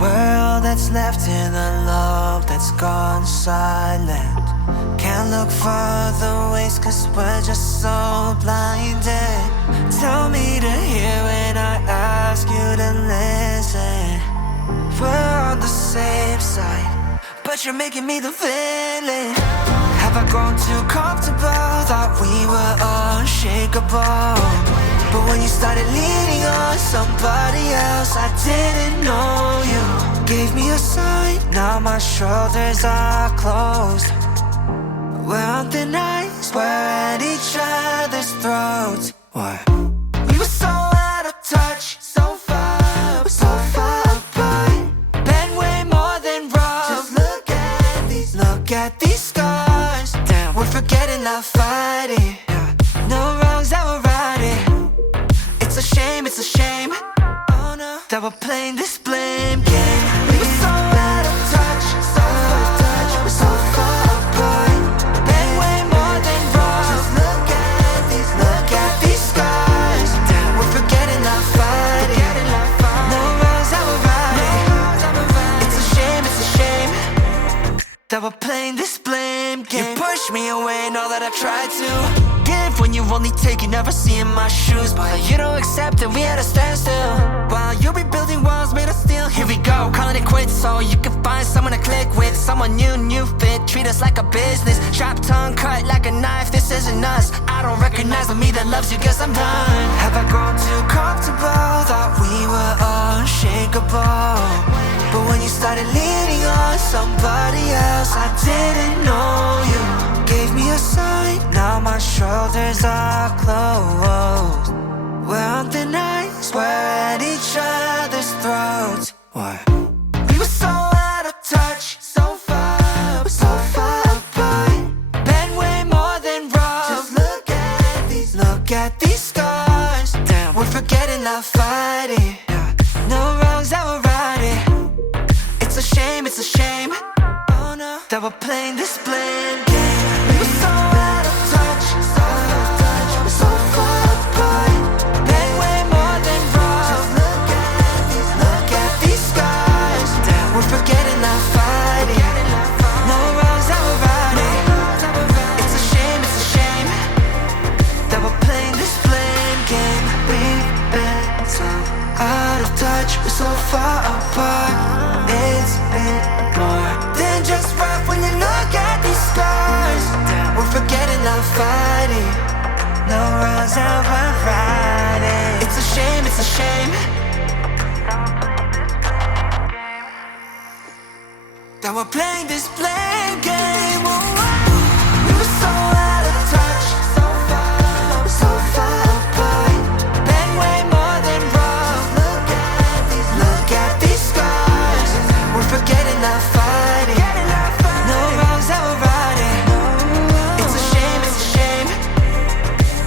World that's left in a love that's gone silent. Can't look further ways cause we're just so blinded. Tell me to hear when I ask you to listen. We're on the same side, but you're making me the villain. Have I grown too comfortable? Thought we were unshakable, but when you started leaning on somebody else, I didn't know you. Gave me a sign, now my shoulders are closed. We're on thin ice, we're at each other's throats. What? We were so out of touch, so far apart. Been way more than rough. Just look at these scars. Damn, we're forgetting, not fighting. No wrongs that we're righting. It's a shame, oh no, that we're playing this blame game. We were so out of touch, so far apart. Been way more than rough. Just look at these scars. Damn, we're forgetting, not fighting. No wrongs that we're righting. It's a shame that we're playing this blame game. You push me away and all that I've tried to give when you only take, you never see in my shoes. But you don't accept it, we had a standstill. While you be building walls made of steel. Here we go, calling it quits so you can find someone to click with. Someone new fit, treat us like a business. Sharp tongue cut like a knife, this isn't us. I don't recognize the me that loves you, guess I'm done. Have I grown too comfortable? Thought we were unshakable, but when you started leaning on somebody else, I didn't know you. Gave me a sign, now my shoulders are closed. We're on thin ice, we're at each other's throats. What? We were so out of touch, so far apart. Been way more than rough. Just look at these scars. Damn, we're forgetting, not fighting. No wrongs that we're righting. It's a shame, oh no, that we're playing this blame game. We were so out of touch, so far apart. Been way more than rough. Just look at these scars. Damn, we're forgetting, not fighting. No wrongs that we're righting. It's a shame that we're playing this blame game. We've been so out of touch, we're so far apart. It's been more than just rough when you look at these scars. We're forgetting, not fighting. No wrongs that we're righting. It's a shame that we're playing this blame game. We were so out of touch, so far apart. Been way more than rough. Look at these scars. We're forgetting, not fighting. No wrongs that we're righting. It's a shame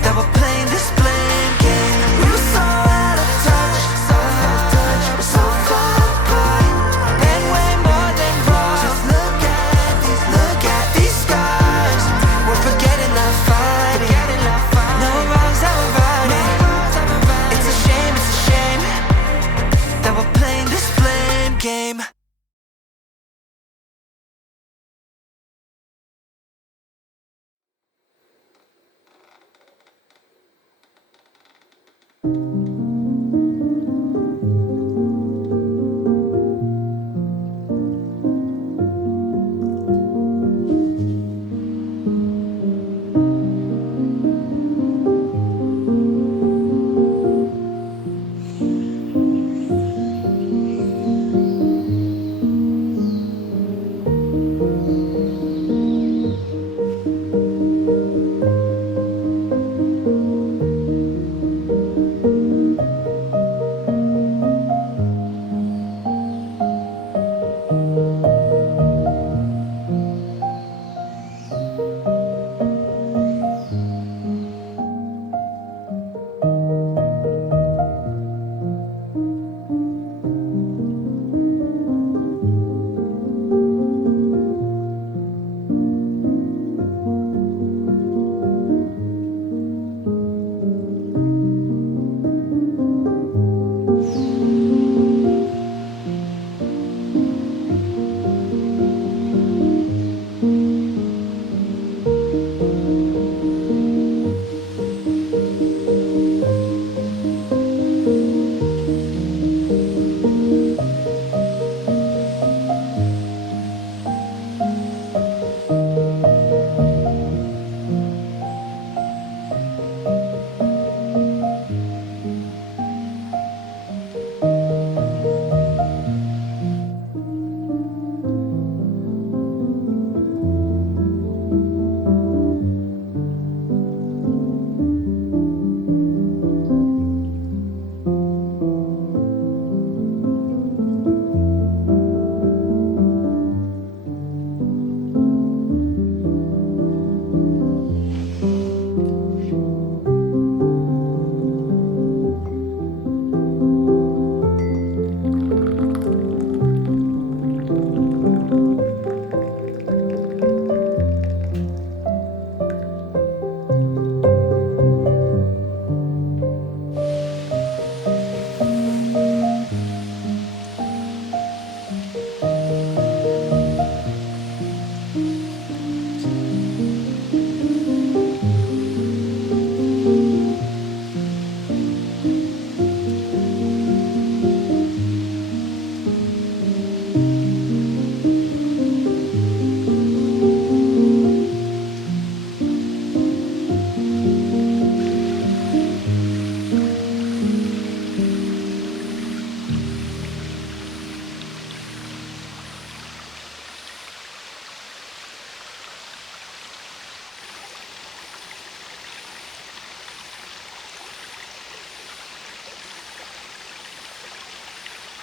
that we're playing this blame game. We were so out of touch, so far apart. Been way more than rough. Just look at these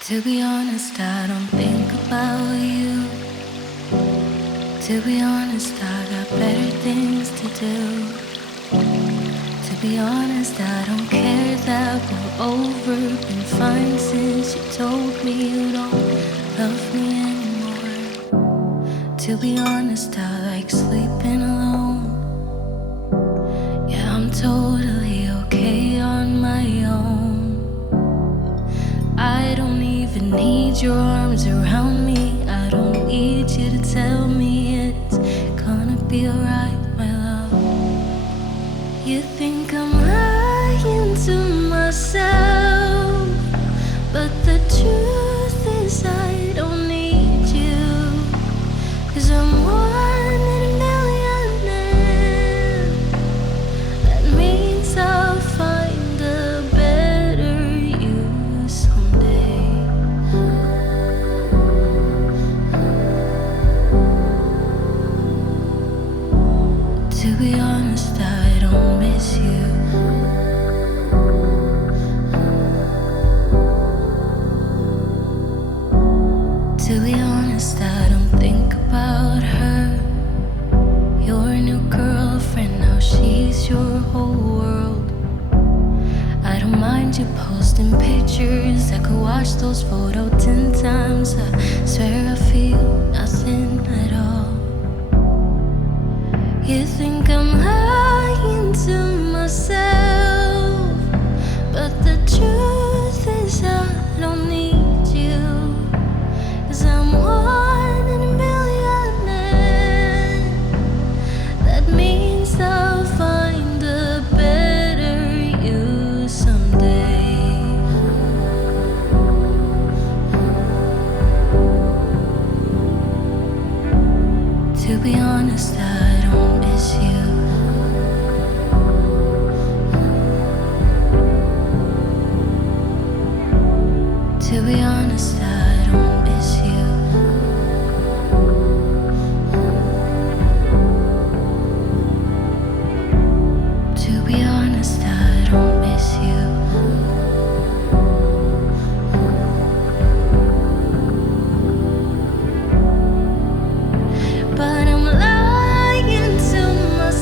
To be honest, I don't think about you. To be honest, I got better things to do. To be honest, I don't care that we're over. Been fine since you told me you don't love me anymore. To be honest, I like sleeping alone. Yeah, I'm totally okay on my own. I don't even need your arms around me. I don't need you to tell me it's gonna be alright, my love. You think I'm lying to myself, but the truth is I don't need you. 'Cause I'm one in a million, and that means I'll find a better you someday. To be honest, I don't miss you. To be honest, I don't think about her. Your new girlfriend, now she's your whole world. I don't mind you posting pictures. I could watch those photos 10 times. I swear I feel nothing at all. You think I'm lying to myself, but the truth is I don't need you. 'Cause I'm one in a million, and that means I'll find a better you someday. To be honest, I don't miss you. To be honest, I don't miss you. To be honest, I don't miss you. But I'm lying to myself.